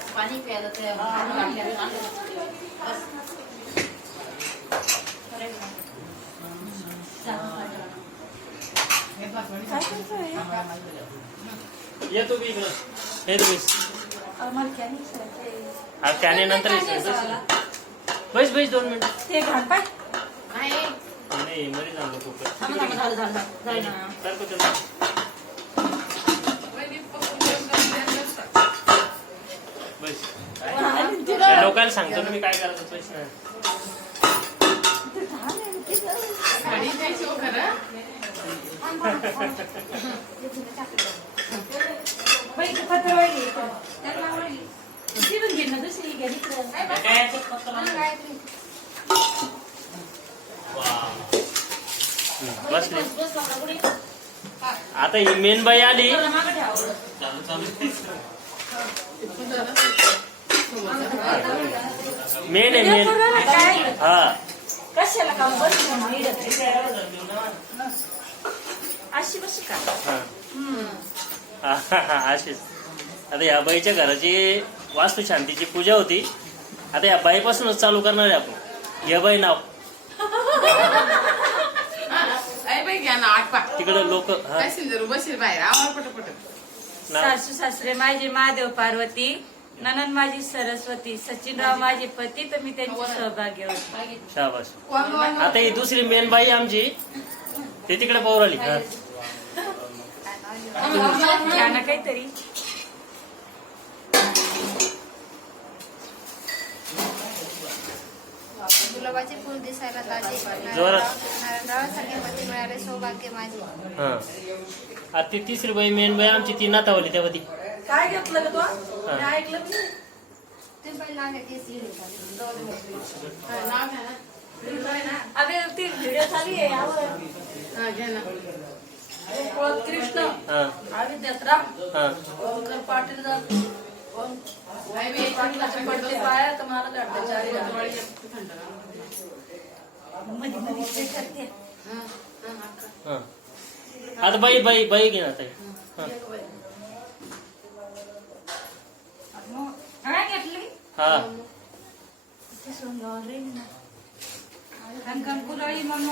Glass पाणी प्यायला ते पाणी वाटल्यावर आणलं. बस. काय करतोय येतो मी इकडं. हे हा कॅने नंतर बस बस दोन मिनिट. ते घाल पाय. नाही. नाही मध्ये जाणलं खूप इकडं. हम्म, बसले बस, बस, बाबा, पुढे. आता ही मेन बाई आली. मेन आहे मेन. हा. कशाला काम बस अशी बस का हा. हा, हा, हा, अशीच. आता या बाईच्या घराची वास्तू शांतीची पूजा होती. आता या बाईपासूनच चालू करणार आहे आपण. या बाई नाव. आई बाई घ्या ना आठ पा तिकडे लोक हा. बसेल बाहेर. आवाज पटपट. सासू सासरे माझे महादेव पार्वती ननन माझी सरस्वती सचिनराव माझे पती तर मी त्यांची सहभागी होते. शाबास. आता ही दुसरी मेन बाई आमची. ते तिकडे पाहू राहिली हा. घ्या ना काहीतरी. गुलाबाचे फुल दिसायला ताजे जोरात. नारायणरावांसारखे पती मिळाले. सौभाग्य माझे. हा. आता ती तिसरी बाई मेन बाई आमची ती नातावली तेव्हा ती काय घेतलं का तू? मी ऐकलं नाही. ते नाव. नाव घ्या ना. अरे ती व्हिडिओ चालू आहे यावर. हा, घ्या ना. कृष्ण. हा. हा. ओंकार पाटील बाई पाया तर मला लढताच्या आधी दिवाळी येते थंड ना. मध्ये मध्ये ते करते. हा, हा, हा, का. हा आता बाई बाई बाई घे ना ताई हा मग काय घेतली हा.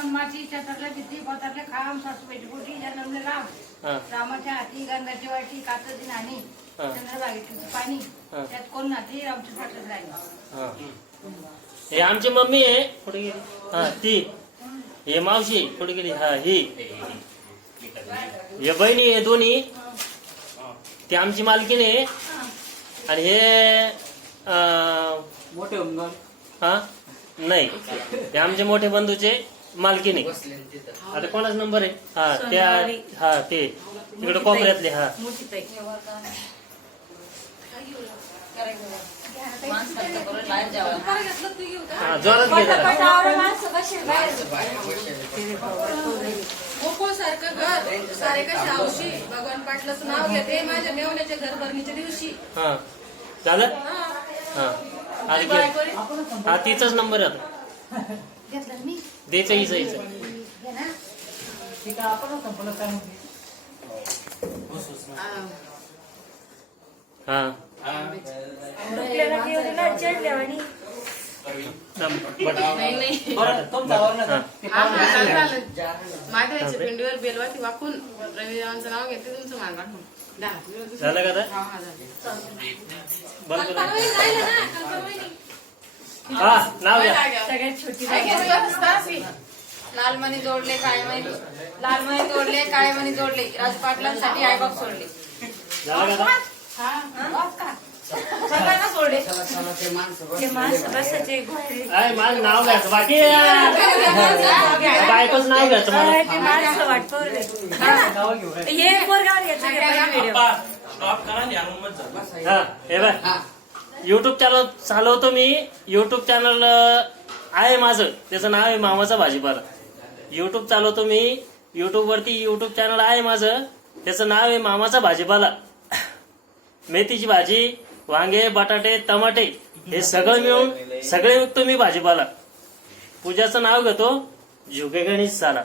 माची चतरले पतरले खाम सासूबाईची पोटी जन्मले राम रामाच्या हाती गंगाची वाटी कातदी नाणी पाणी. त्यात कोण नाती रामची फाटत राहिली हा आमची मम्मी आहे. कुठे गेली. हा ती. हे मावशी. कुठे गेली. हा ही. हे बहिणी आहे दोन्ही. ती आमची मालकीण आहे. आणि हे मोठे होऊन हा? नाही. हे आमचे मोठे बंधूचे मालकीण आहे. आता कोणाच नंबर आहे? हा त्या. हा ते. तिकडे कोपऱ्यातले हा. हा जोरात सारखं घर सारे कशा हौशी भगवान पाटलाचं नाव घेते माझ्या मेवण्याच्या घरभरणीच्या दिवशी. हा. झालं? हा. घे हा तिचाच नंबर आहे आता. द्यायचं हिचं हिचं. हा. की नाही नाही माधवाच्या पिंडीवर बेलवाती वाकून नाव घेते तुमचं मान राखून झालं का आता हा नाव घ्या सगळ्यात छोटी काय लाल मणी जोडले काळे मणी लाल मणी जोडले? काळे मणी जोडले राजपाटलांसाठी आईबाप सोडले. झालं का आता? सगळ्यांना सोडे ते माणसं बसायचे घोडे. अय, माझं नाव घ्यायचं बाकी बायकोच नाव घ्यायचं मला. अरे, ते माणसं वाट पाहू राहिले. हे. पोरगावर घ्यायचं का पहिला व्हिडिओ हा हे बाय युट्यूब चॅनल चालवतो मी. युट्यूब चॅनल आहे माझं. त्याचं नाव आहे मामाचा भाजीपाला. युट्यूब चालवतो मी. युट्यूब वरती युट्यूब चॅनल आहे माझं. त्याचं नाव आहे मामाचा भाजीपाला. मेथीची भाजी. वांगे बटाटे टमाटे हे सगळं मिळून सगळे विकतो मी भाजीपाला. पूजाचं नाव घेतो झुके गणेश साला